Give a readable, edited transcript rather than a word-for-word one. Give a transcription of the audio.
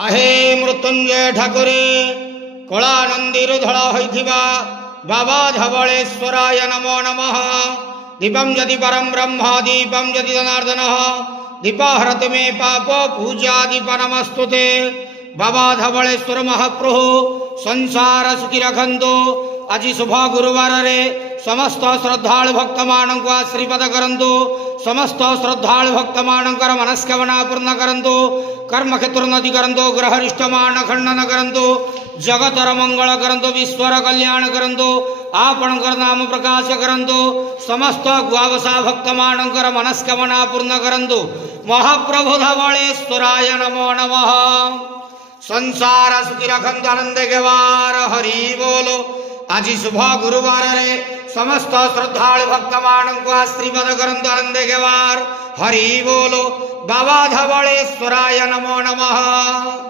आहे मृत्युंजय ठाकुरे कलानंदीर धड़ा होइथिबा बाबा धवलेश्वराय नमो नमः। दीपं यदि परम ब्रह्म दीपं यदि जनार्दन दीपहरत मे पाप पूजा दीप नमस्तुते। बाबा धवलेश्वर महाप्रभु संसार सुखी रखंतु। आज शुभ गुरुवार रे समस्त श्रद्धालु भक्त मानक आशीर्वाद करंतु। समस्त श्रद्धालु भक्त मानकर मनस्कामना पूर्ण करंतु। कर्म क्षेत्र उन्नति करंतु। ग्रहरिष्ठ मान खंडन करंतु। जगतर मंगल करंतु। विश्वर कल्याण करंतु। आपणकर नाम प्रकाश करंतु। समस्त ग्वावसा भक्त मानकर मनस्कामना पूर्ण करंतु। महाप्रभु धवलेश्वराय नमो नमः। संसार सुखी रखंतु आनंद गेवार हरि बोलो। आज शुभ गुरुवार रे समस्त श्रद्धालु भक्त मानक आशीर्वाद करंतु आनंद गेवार हरि बोलो। बाबा धवलेश्वराय नमो नमः।